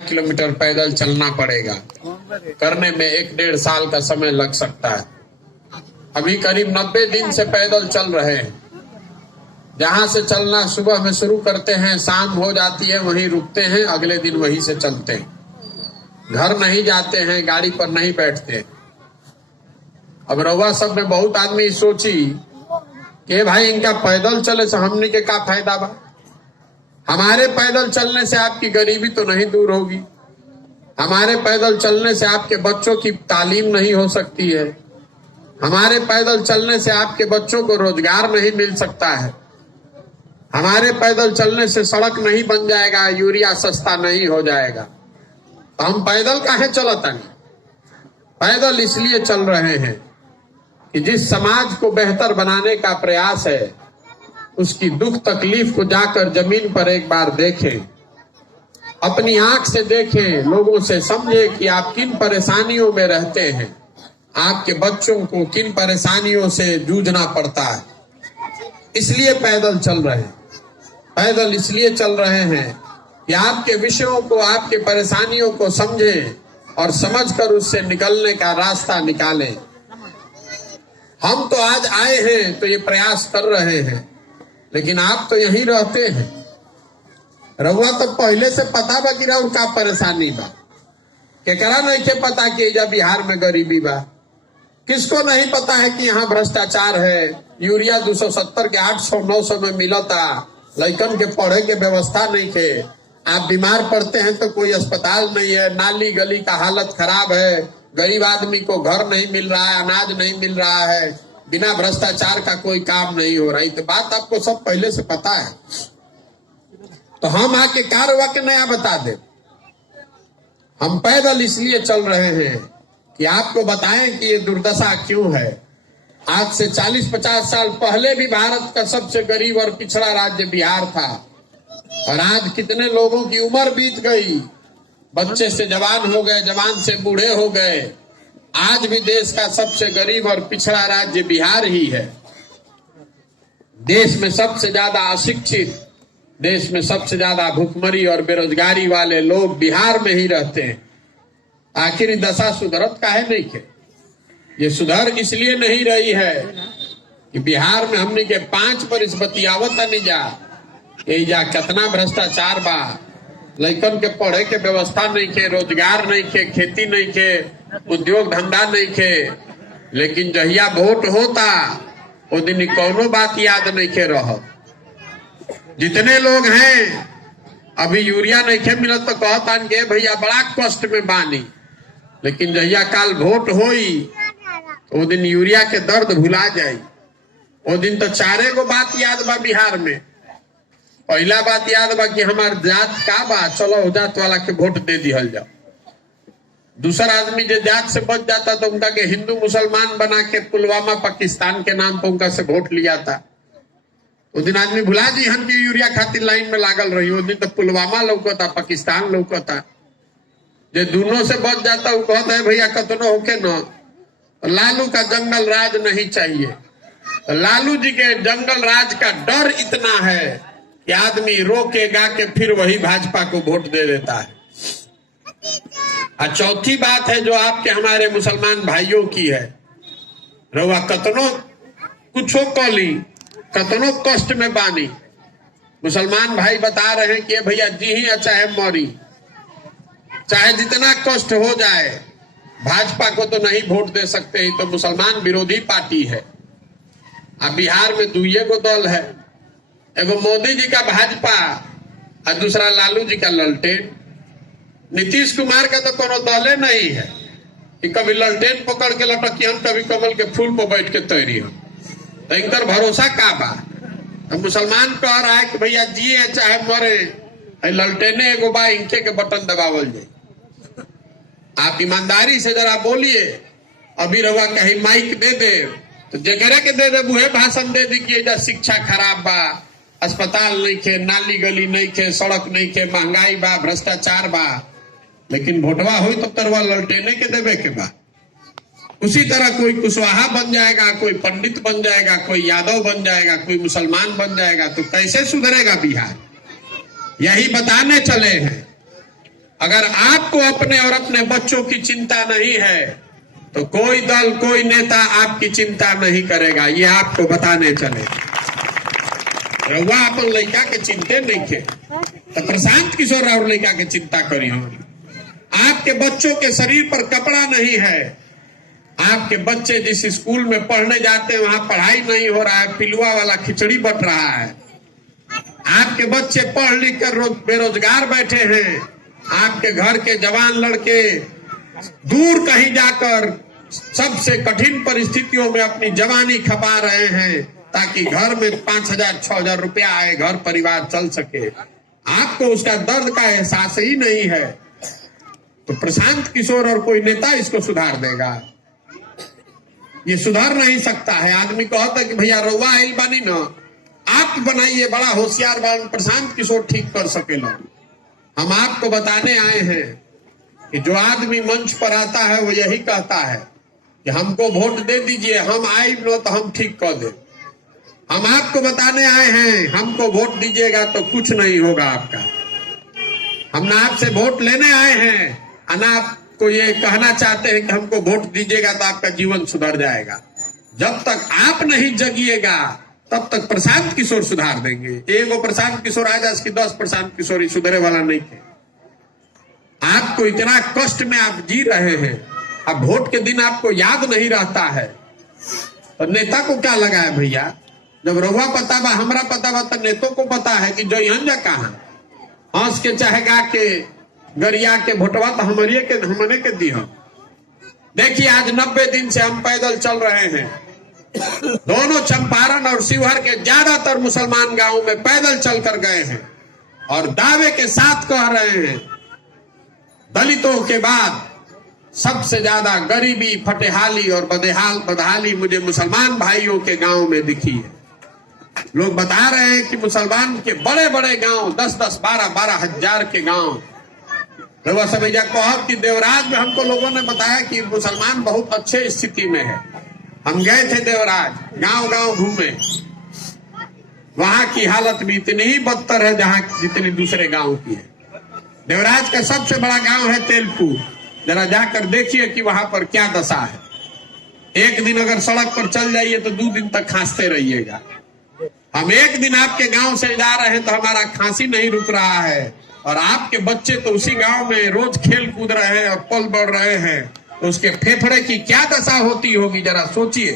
Kilometre पैदल चलना पड़ेगा। करने में 1-1.5 साल का समय लग सकता है। अभी करीब 90 दिन से पैदल चल रहे हैं। जहां से चलना सुबह में शुरू करते हैं, शाम हो जाती है, वहीं रुकते हैं, अगले दिन वहीं से चलते हैं। घर नहीं जाते हैं, गाड़ी पर नहीं बैठते। अब रउआ सब में बहुत आदमी सोची कि भाई इनका पैदल चले से हमने के का फायदा बा। हमारे पैदल चलने से आपकी गरीबी तो नहीं दूर होगी, हमारे पैदल चलने से आपके बच्चों की तालीम नहीं हो सकती है, हमारे पैदल चलने से आपके बच्चों को रोजगार नहीं मिल सकता है, हमारे पैदल चलने से सड़क नहीं बन जाएगा, यूरिया सस्ता नहीं हो जाएगा। तो हम पैदल काहे चलता नहीं? पैदल इसलिए चल रहे हैं कि जिस समाज को बेहतर बनाने का प्रयास है, उसकी दुख तकलीफ को जाकर जमीन पर एक बार देखें, अपनी आंख से देखें, लोगों से समझें कि आप किन परेशानियों में रहते हैं, आपके बच्चों को किन परेशानियों से जूझना पड़ता है। इसलिए पैदल चल रहे हैं। पैदल इसलिए चल रहे हैं कि आपके विषयों को, आपके परेशानियों को समझें और समझकर उससे निकलने का रास्ता निकालें। हम तो आज आए हैं तो ये प्रयास कर रहे हैं, लेकिन आप तो यहीं रहते हैं। रउआ तो पहले से पता बा कि रउआ का परेशानी बा। केकरा नहीं के पता कि एजा बिहार में गरीबी बा? किसको नहीं पता है कि यहाँ भ्रष्टाचार है, यूरिया 270 के 800-900 में मिलता, लड़कन के पढ़े के व्यवस्था नहीं के, आप बीमार पड़ते हैं तो कोई अस्पताल नहीं है, नाली गली का हालत खराब है, गरीब आदमी को घर नहीं मिल रहा है, अनाज नहीं मिल रहा है, बिना भ्रष्टाचार का कोई काम नहीं हो रहा है। तो बात आपको सब पहले से पता है, तो हम आके कारवा के नया बता दे। हम पैदल इसलिए चल रहे हैं कि आपको बताएं कि ये दुर्दशा क्यों है। आज से 40-50 साल पहले भी भारत का सबसे गरीब और पिछड़ा राज्य बिहार था, और आज कितने लोगों की उम्र बीत गई, बच्चे से जवान हो गए, जवान से बूढ़े हो गए। आज भी देश का सबसे गरीब और पिछड़ा राज्य बिहार ही है। देश में सबसे ज्यादा अशिक्षित, देश में सबसे ज्यादा भुखमरी और बेरोजगारी वाले लोग बिहार में ही रहते हैं। आखिर दशा सुधरत काहे नहीं के? ये सुधर इसलिए नहीं रही है कि बिहार में हमने के 5 बरिस बतियावत नहीं जा, एजा कितना भ्रष्टाचार बा, लड़कन के पढ़े के व्यवस्था नहीं के, रोजगार नहीं के, खेती नहीं के, उद्योग धंधा नहीं के। लेकिन जहिया वोट होता वो दिन कौनो बात याद नहीं के रह। जितने लोग हैं अभी यूरिया नहीं के मिलत तो कहता के भैया बड़ा कष्ट में बानी, लेकिन जहिया काल वोट होई वो दिन यूरिया के दर्द भुला जाये। वो दिन तो 4 गो बात याद बा बिहार में। पहला बात याद बा कि हमार जात का बा, चलो जात वाला के वोट दे दिहल जाओ। दूसरा आदमी जो जात से बच जाता तो उनका के हिंदू मुसलमान बना के पुलवामा पाकिस्तान के नाम पर उनका से वोट लिया था। उस दिन आदमी भुला जी हम की यूरिया खातिर लाइन में लागल रही। उस दिन तो पुलवामा लौकता, पाकिस्तान लौकता। जो दोनों से बच जाता वो कहता है भैया कतनो होके न, लालू का जंगल राज नहीं चाहिए। लालू जी के जंगल राज का डर इतना है कि आदमी रोकेगा के फिर वही भाजपा को वोट दे देता है। और चौथी बात है जो आपके हमारे मुसलमान भाइयों की है, रउआ कतनो कुछो कली, कतनो कष्ट में बानी, मुसलमान भाई बता रहे हैं कि भैया जी ही चाहे मरी, चाहे जितना कष्ट हो जाए, भाजपा को तो नहीं वोट दे सकते ही, तो मुसलमान विरोधी पार्टी है। अब बिहार में 2 गो दल है, एगो मोदी जी का भाजपा और दूसरा लालू जी का ललटेन। नीतीश कुमार का तो कोनो दले नहीं है कि कभी ललटेन पकड़ के लटकियन, कभी कमल के फूल पर बैठ के तैरी हम। तो इनकर भरोसा का बा? तो मुसलमान कह रहा है कि भैया जिए चाहे मरे, ललटेने एगो बा, इनके के बटन दबावल जाए। आप ईमानदारी से जरा बोलिए। अभी रवा कहीं माइक दे दे तो जगह के दे दे, वह भाषण दे दी कि शिक्षा खराब बा, अस्पताल नहीं खे, नाली गली नहीं खे, सड़क नहीं खे, महंगाई बा, भ्रष्टाचार बा। लेकिन वोटवा हुई तो तरवा ललटेने के देवे के बा। उसी तरह कोई कुशवाहा बन जाएगा, कोई पंडित बन जाएगा, कोई यादव बन जाएगा, कोई मुसलमान बन जाएगा, तो कैसे सुधरेगा बिहार? यही बताने चले हैं अगर आपको अपने और अपने बच्चों की चिंता नहीं है तो कोई दल, कोई नेता आपकी चिंता नहीं करेगा। ये आपको बताने चले। रउआ अपन लड़का के चिंते नहीं थे तो प्रशांत किशोर और लड़का के चिंता करी हो। आपके बच्चों के शरीर पर कपड़ा नहीं है, आपके बच्चे जिस स्कूल में पढ़ने जाते हैं वहां पढ़ाई नहीं हो रहा है, पिलुआ वाला खिचड़ी बट रहा है। आपके बच्चे पढ़ लिख कर बेरोजगार बैठे हैं। आपके घर के जवान लड़के दूर कहीं जाकर सबसे कठिन परिस्थितियों में अपनी जवानी खपा रहे हैं ताकि घर में 5,000-6,000 रुपया आए, घर परिवार चल सके। आपको उसका दर्द का एहसास ही नहीं है तो प्रशांत किशोर और कोई नेता इसको सुधार देगा? ये सुधार नहीं सकता है। आदमी कहता है कि भैया रउआ आइल बानी ना, आप बनाइए, बड़ा होशियार बान, प्रशांत किशोर ठीक कर सकेला। हम आपको बताने आए हैं कि जो आदमी मंच पर आता है वो यही कहता है कि हमको वोट दे दीजिए, हम आए लो तो हम ठीक कर दे। हम आपको बताने आए हैं हमको वोट दीजिएगा तो कुछ नहीं होगा आपका। हम ना आपसे वोट लेने आए हैं ना आपको ये कहना चाहते हैं कि हमको वोट दीजिएगा तो आपका जीवन सुधर जाएगा। जब तक आप नहीं जगिएगा तब तक प्रशांत किशोर सुधार देंगे। एगो प्रशांत किशोर आ जाए कि 10 प्रशांत किशोर ही सुधरे वाला नहीं थे। आपको इतना कष्ट में आप जी रहे हैं, अब वोट के दिन आपको याद नहीं रहता है तो नेता को क्या लगा है भैया? जब रउआ पता बा, हमरा पता बा, तो नेतों को पता है कि जो यहाँ कहा हंस के चाहेगा के गरिया के भोटवा तो हमने के दी हम। देखिए आज 90 दिन से हम पैदल चल रहे हैं। दोनों चंपारण और शिवहर के ज्यादातर मुसलमान गांवों में पैदल चल कर गए हैं और दावे के साथ कह रहे हैं दलितों के बाद सबसे ज्यादा गरीबी, फटेहाली और बदहाली मुझे मुसलमान भाइयों के गांव में दिखी है। लोग बता रहे हैं कि मुसलमान के बड़े बड़े गांव 10-10, 12-12 हजार के गांव। रउआ सब कहब कि देवराज में हमको लोगों ने बताया कि मुसलमान बहुत अच्छे स्थिति में है। हम गए थे देवराज, गांव गांव घूमे, वहां की हालत भी इतनी ही बदतर है जहां जितनी दूसरे गांव की है। देवराज का सबसे बड़ा गांव है तेलपुर। जरा जाकर देखिए कि वहां पर क्या दशा है। एक दिन अगर सड़क पर चल जाइए तो 2 दिन तक खांसते रहिएगा। हम एक दिन आपके गांव से जा रहे हैं तो हमारा खांसी नहीं रुक रहा है और आपके बच्चे तो उसी गांव में रोज खेल कूद रहे हैं और पल बढ़ रहे हैं तो उसके फेफड़े की क्या दशा होती होगी जरा सोचिए।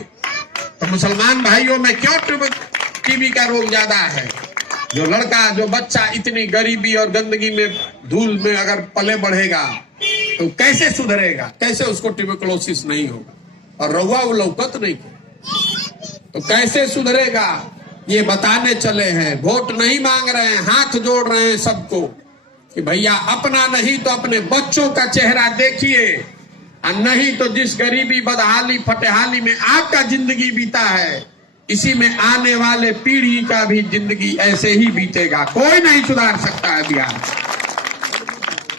तो मुसलमान भाइयों में क्यों टीबी का रोग ज्यादा है? जो लड़का, जो बच्चा इतनी गरीबी और गंदगी में, धूल में अगर पले बढ़ेगा तो कैसे सुधरेगा? कैसे उसको ट्यूबरकुलोसिस नहीं होगा? और रउआ वो लौकत नहीं तो कैसे सुधरेगा? ये बताने चले हैं। वोट नहीं मांग रहे हैं, हाथ जोड़ रहे हैं सबको कि भैया अपना नहीं तो अपने बच्चों का चेहरा देखिए, और नहीं तो जिस गरीबी, बदहाली, फटेहाली में आपका जिंदगी बीता है इसी में आने वाले पीढ़ी का भी जिंदगी ऐसे ही बीतेगा। कोई नहीं सुधार सकता है बिहार।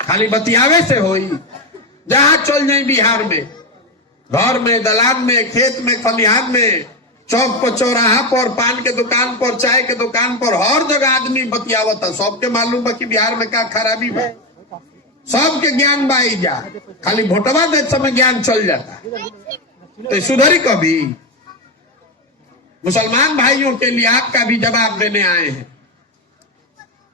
खाली बतियावे से होई। जहां चल जाए बिहार में, घर में, दलान में, खेत में, खलिहान में, चौक पर, चौराहा पर, पान के दुकान पर, चाय के दुकान पर, हर जगह आदमी बतियावता। सबके मालूम बा कि बिहार में क्या खराबी बा, सबके ज्ञान बाई जा, खाली भोटवा देते समय ज्ञान चल जाता। तो सुधरी कभी? मुसलमान भाइयों के लिए आपका भी जवाब देने आए हैं।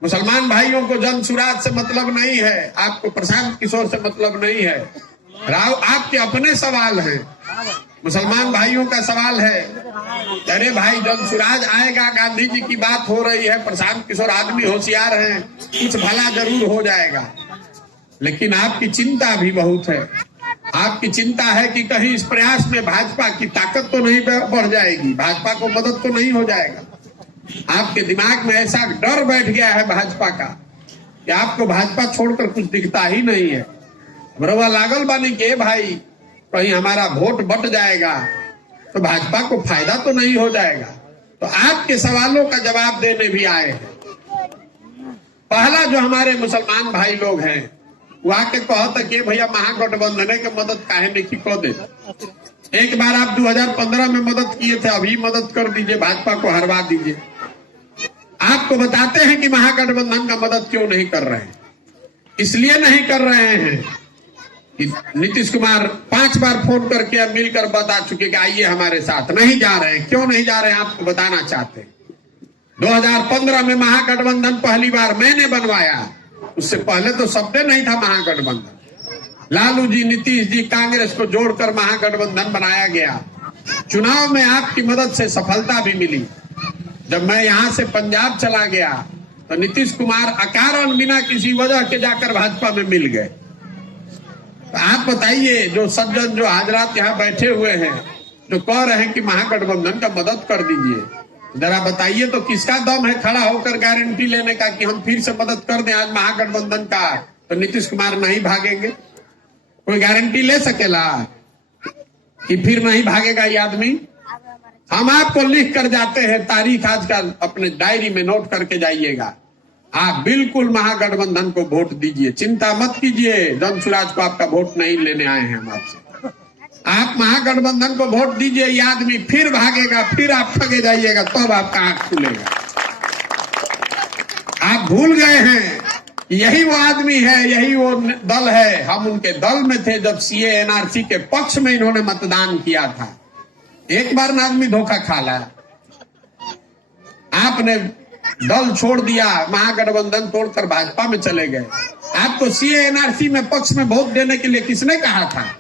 मुसलमान भाइयों को जन सुराज से मतलब नहीं है, आपको प्रशांत किशोर से मतलब नहीं है। राव आपके अपने सवाल हैं। मुसलमान भाइयों का सवाल है, अरे भाई जन सुराज आएगा, गांधी जी की बात हो रही है, प्रशांत किशोर आदमी होशियार हैं, कुछ भला जरूर हो जाएगा। लेकिन आपकी चिंता भी बहुत है। आपकी चिंता है कि कहीं इस प्रयास में भाजपा की ताकत तो नहीं बढ़ जाएगी, भाजपा को मदद तो नहीं हो जाएगा। आपके दिमाग में ऐसा डर बैठ गया है भाजपा का कि आपको भाजपा छोड़कर कुछ दिखता ही नहीं है। बरवा लागल बानी के भाई कहीं हमारा वोट बट जाएगा तो भाजपा को फायदा तो नहीं हो जाएगा। तो आपके सवालों का जवाब देने भी आए हैं। पहला जो हमारे मुसलमान भाई लोग हैं वो आके कहता कि भैया महागठबंधन के मदद काहे नहीं को दे। एक बार आप 2015 में मदद किए थे, अभी मदद कर दीजिए, भाजपा को हरवा दीजिए। आपको बताते हैं कि महागठबंधन का मदद क्यों नहीं कर रहे हैं। इसलिए नहीं कर रहे हैं कि नीतीश कुमार 5 बार फोन करके मिलकर बता चुके कि आइए हमारे साथ। नहीं जा रहे हैं। क्यों नहीं जा रहे हैं आपको बताना चाहते हैं। 2015 में महागठबंधन पहली बार मैंने बनवाया, उससे पहले तो शब्द नहीं था महागठबंधन। लालू जी, नीतीश जी, कांग्रेस को जोड़कर महागठबंधन बनाया गया। चुनाव में आपकी मदद से सफलता भी मिली। जब मैं यहां से पंजाब चला गया तो नीतीश कुमार अकारण बिना किसी वजह के जाकर भाजपा में मिल गए। तो आप बताइए, जो सज्जन, जो हाजरात यहाँ बैठे हुए हैं, जो कह रहे हैं कि महागठबंधन का मदद कर दीजिए, जरा बताइए तो किसका दम है खड़ा होकर गारंटी लेने का कि हम फिर से मदद कर दें आज महागठबंधन का, तो नीतीश कुमार नहीं भागेंगे? कोई गारंटी ले सकेला कि फिर नहीं भागेगा ये आदमी? हम आपको लिख कर जाते हैं, तारीख आज का अपने डायरी में नोट करके जाइएगा। आप बिल्कुल महागठबंधन को वोट दीजिए, चिंता मत कीजिए। जन सुराज को आपका वोट नहीं लेने आए हैं हम आपसे। आप महागठबंधन को वोट दीजिए, ये आदमी फिर भागेगा, फिर आप ठगे जाइएगा, तब आपका आंख खुलेगा। आप भूल गए हैं, यही वो आदमी है, यही वो दल है। हम उनके दल में थे जब सीए एनआरसी के पक्ष में इन्होंने मतदान किया था। एक बार ना आदमी धोखा खा लाया। आपने दल छोड़ दिया, महागठबंधन तोड़कर भाजपा में चले गए। आपको सीए एनआरसी में पक्ष में वोट देने के लिए किसने कहा था?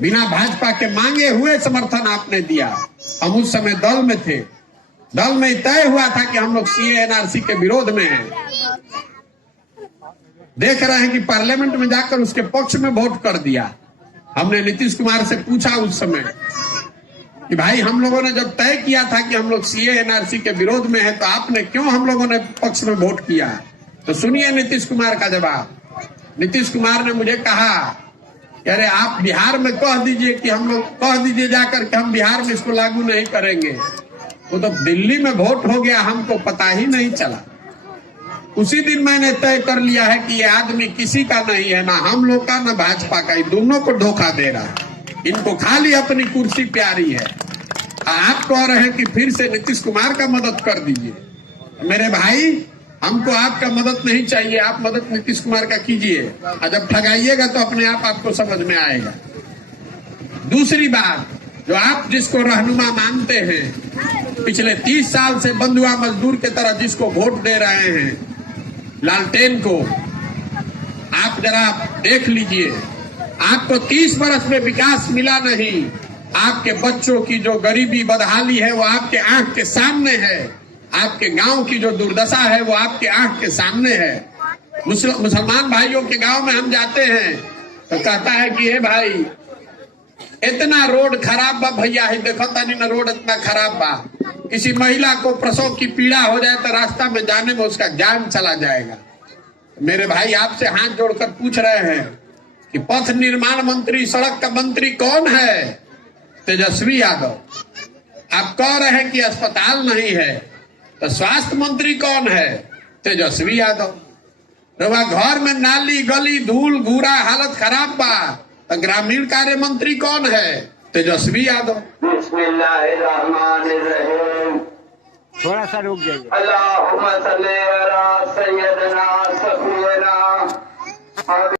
बिना भाजपा के मांगे हुए समर्थन आपने दिया। हम उस समय दल में थे। दल में तय हुआ था कि हम लोग सीए एनआरसी के विरोध में हैं। देख रहे हैं कि पार्लियामेंट में जाकर उसके पक्ष में वोट कर दिया। हमने नीतीश कुमार से पूछा उस समय कि भाई, हम लोगों ने जब तय किया था कि हम लोग सीए एनआरसी के विरोध में है, तो आपने क्यों हम लोगों ने पक्ष में वोट किया? तो सुनिए नीतीश कुमार का जवाब। नीतीश कुमार ने मुझे कहा कि अरे आप बिहार में कह दीजिए कि हम लोग कह दीजिए जाकर कि हम बिहार में इसको लागू नहीं करेंगे। वो तो दिल्ली में वोट हो गया, हमको पता ही नहीं चला। उसी दिन मैंने तय कर लिया है कि ये आदमी किसी का नहीं है, ना हम लोग का ना भाजपा का, दोनों को धोखा दे रहा है। इनको खाली अपनी कुर्सी प्यारी है। आप कह रहे हैं कि फिर से नीतीश कुमार का मदद कर दीजिए। मेरे भाई, हमको आपका मदद नहीं चाहिए, आप मदद नीतीश कुमार का कीजिए। और जब ठगाइएगा तो अपने आप आपको समझ में आएगा। दूसरी बात, जो आप जिसको रहनुमा मानते हैं, पिछले 30 साल से बंधुआ मजदूर की तरह जिसको वोट दे रहे हैं, लालटेन को, आप जरा देख लीजिए। आपको 30 वर्ष में विकास मिला नहीं। आपके बच्चों की जो गरीबी बदहाली है वो आपके आंख के सामने है। आपके गांव की जो दुर्दशा है वो आपके आंख के सामने है। मुसलमान भाइयों के गांव में हम जाते हैं तो कहता है कि हे भाई, इतना रोड खराब बा भैया, ही देखो तानी ना, रोड इतना खराब बा। किसी महिला को प्रसव की पीड़ा हो जाए तो रास्ता में जाने में उसका जान चला जाएगा। मेरे भाई, आपसे हाथ जोड़कर पूछ रहे हैं कि पथ निर्माण मंत्री, सड़क का मंत्री कौन है? तेजस्वी यादव। आप कह रहे हैं कि अस्पताल नहीं है, तो स्वास्थ्य मंत्री कौन है? तेजस्वी यादव। रवा घर में नाली गली धूल घूरा हालत खराब बा, तो ग्रामीण कार्य मंत्री कौन है? तेजस्वी यादव। बिस्मिल्लाहिर्रहमानिर्रहीम। थोड़ा सा रुक जाइए। अल्लाहुम्मा सल्ली अला सय्यदना सफीना।